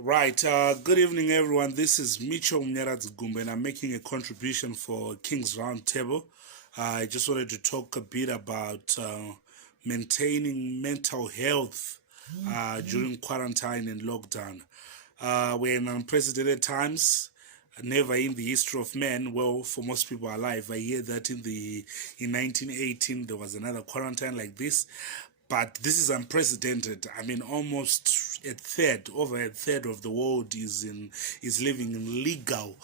Right. Good evening, everyone. This is Micho Mnyaradz and I'm making a contribution for King's Roundtable. I just wanted to talk a bit about maintaining mental health during quarantine and lockdown. We're in unprecedented times. Never in the history of man, well, for most people alive. I hear that in 1918 there was another quarantine like this, but this is unprecedented. I mean, almost over a third of the world is living in legal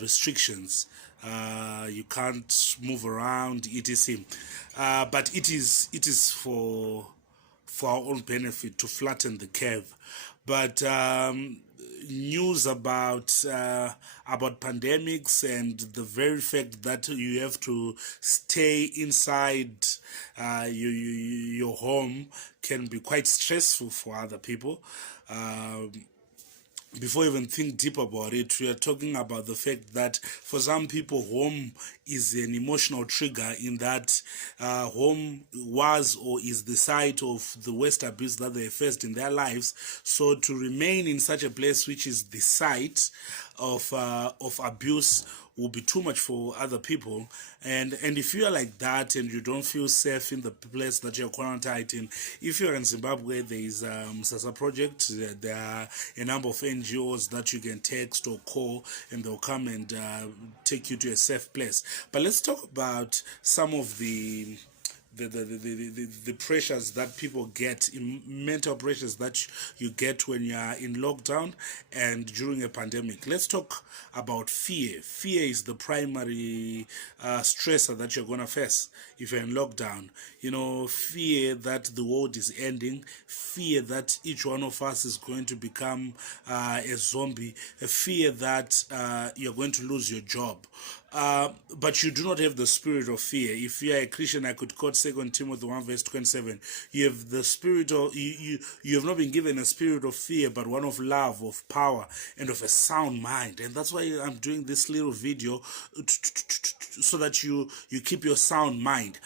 restrictions. You can't move around, etc. But it is for our own benefit to flatten the curve. But news about pandemics and the very fact that you have to stay inside your home can be quite stressful for other people. Before you even think deep about it, we are talking about the fact that for some people, home is an emotional trigger, in that home was or is the site of the worst abuse that they faced in their lives. So to remain in such a place, which is the site of abuse, will be too much for other people. And if you are like that and you don't feel safe in the place that you're quarantined in, if you're in Zimbabwe, there is Sasa Project. There are a number of NGOs that you can text or call, and they'll come and take you to a safe place. But let's talk about some of the pressures that people get, mental pressures that you get when you are in lockdown and during a pandemic. Let's talk about fear. Fear is the primary stressor that you're going to face if you're in lockdown. Fear that the world is ending, fear that each one of us is going to become a zombie, a fear that you're going to lose your job. But you do not have the spirit of fear. If you are a Christian, I could quote 2 Timothy 1 verse 27. You have the spirit of you have not been given a spirit of fear, but one of love, of power, and of a sound mind. And that's why I'm doing this little video, so that you keep your sound mind.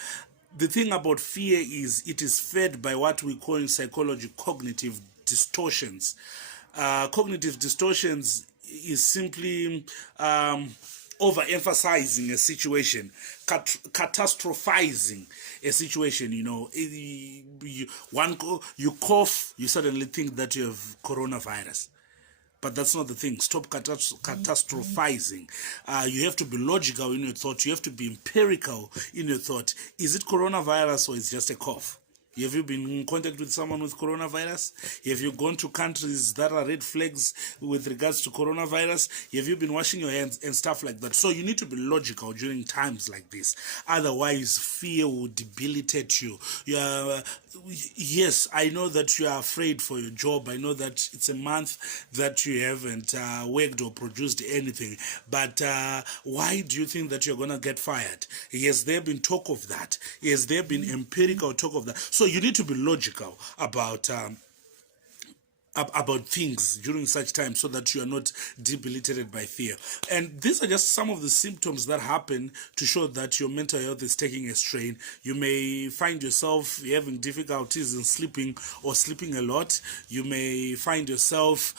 The thing about fear is it is fed by what we call in psychology cognitive distortions. Cognitive distortions is simply overemphasizing a situation, catastrophizing a situation. You cough, you suddenly think that you have coronavirus. But that's not the thing. Stop catastrophizing. You have to be logical in your thought. You have to be empirical in your thought. Is it coronavirus or is it just a cough? Have you been in contact with someone with coronavirus? Have you gone to countries that are red flags with regards to coronavirus? Have you been washing your hands and stuff like that? So you need to be logical during times like this. Otherwise, fear will debilitate you. Yes, I know that you are afraid for your job. I know that it's a month that you haven't worked or produced anything. But why do you think that you're going to get fired? Has there been talk of that? Has there been empirical talk of that? So you need to be logical about things during such time, so that you are not debilitated by fear. And these are just some of the symptoms that happen to show that your mental health is taking a strain. You may find yourself having difficulties in sleeping or sleeping a lot. You may find yourself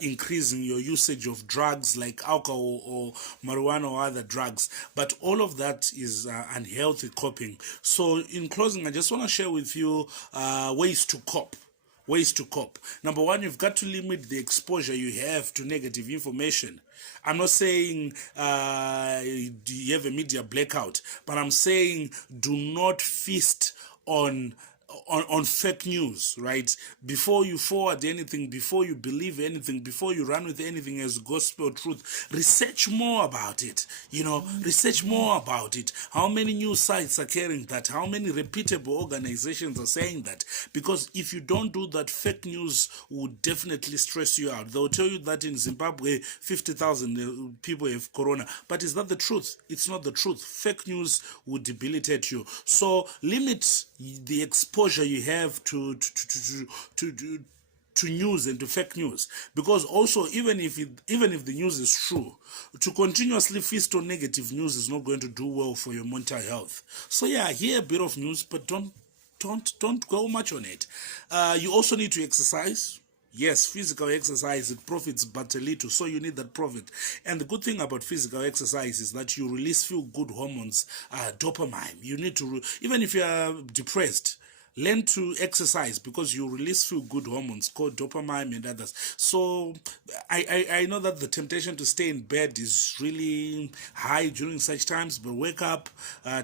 increasing your usage of drugs like alcohol or marijuana or other drugs. But all of that is unhealthy coping. So in closing, I just want to share with you ways to cope. Number one, you've got to limit the exposure you have to negative information. I'm not saying you have a media blackout, but I'm saying do not feast on fake news, right? Before you forward anything, before you believe anything, before you run with anything as gospel truth, research more about it. Research more about it. How many news sites are carrying that? How many reputable organizations are saying that? Because if you don't do that, fake news will definitely stress you out. They'll tell you that in Zimbabwe 50,000 people have corona, but is that the truth? It's not the truth. Fake news will debilitate you. So limit the exposure you have to news and to fake news, because also even if the news is true, to continuously feast on negative news is not going to do well for your mental health. So yeah, hear a bit of news, but don't go much on it. You also need to exercise. Yes, physical exercise, it profits but a little, so you need that profit. And the good thing about physical exercise is that you release feel good hormones, dopamine. You need to, even if you are depressed, learn to exercise because you release feel good hormones called dopamine and others. So I know that the temptation to stay in bed is really high during such times, but wake up,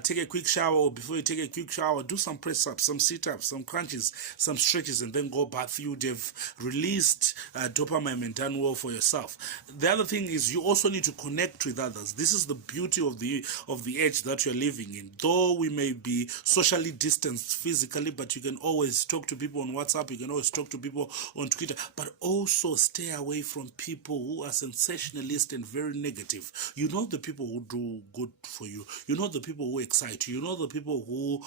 take a quick shower, or before you take a quick shower, do some press ups, some sit ups, some crunches, some stretches, and then go bath. You'd have released dopamine and done well for yourself. The other thing is you also need to connect with others. This is the beauty of the age that you're living in. Though we may be socially distanced physically, but you can always talk to people on WhatsApp, you can always talk to people on Twitter, but also stay away from people who are sensationalist and very negative. You know the people who do good for you. You know the people who excite you. You know the people who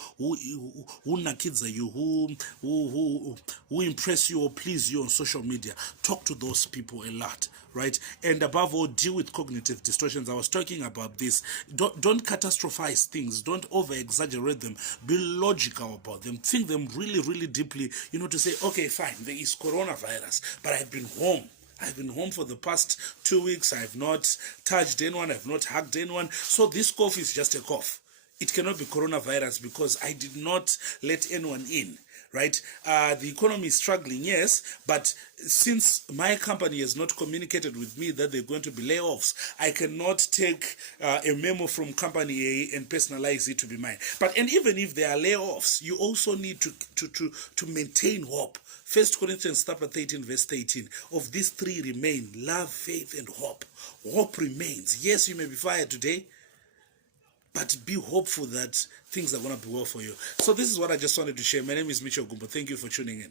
nakidza you, who impress you or please you on social media. Talk to those people a lot, right? And above all, deal with cognitive distortions. I was talking about this. Don't catastrophize things. Don't over exaggerate them. Be logical about them. Think them really, really deeply. You know, to say, okay, fine, there is coronavirus, but I've been home. I've been home for the past 2 weeks. I've not touched anyone. I've not hugged anyone. So this cough is just a cough. It cannot be coronavirus because I did not let anyone in. Right? The economy is struggling, yes, but since my company has not communicated with me that they're going to be layoffs, I cannot take a memo from company A and personalize it to be mine. And even if there are layoffs, you also need to maintain hope. 1 Corinthians chapter 13, verse 13. Of these three remain: love, faith, and hope. Hope remains. Yes, you may be fired today, but be hopeful that things are going to be well for you. So this is what I just wanted to share. My name is Mitchell Gumbo. Thank you for tuning in.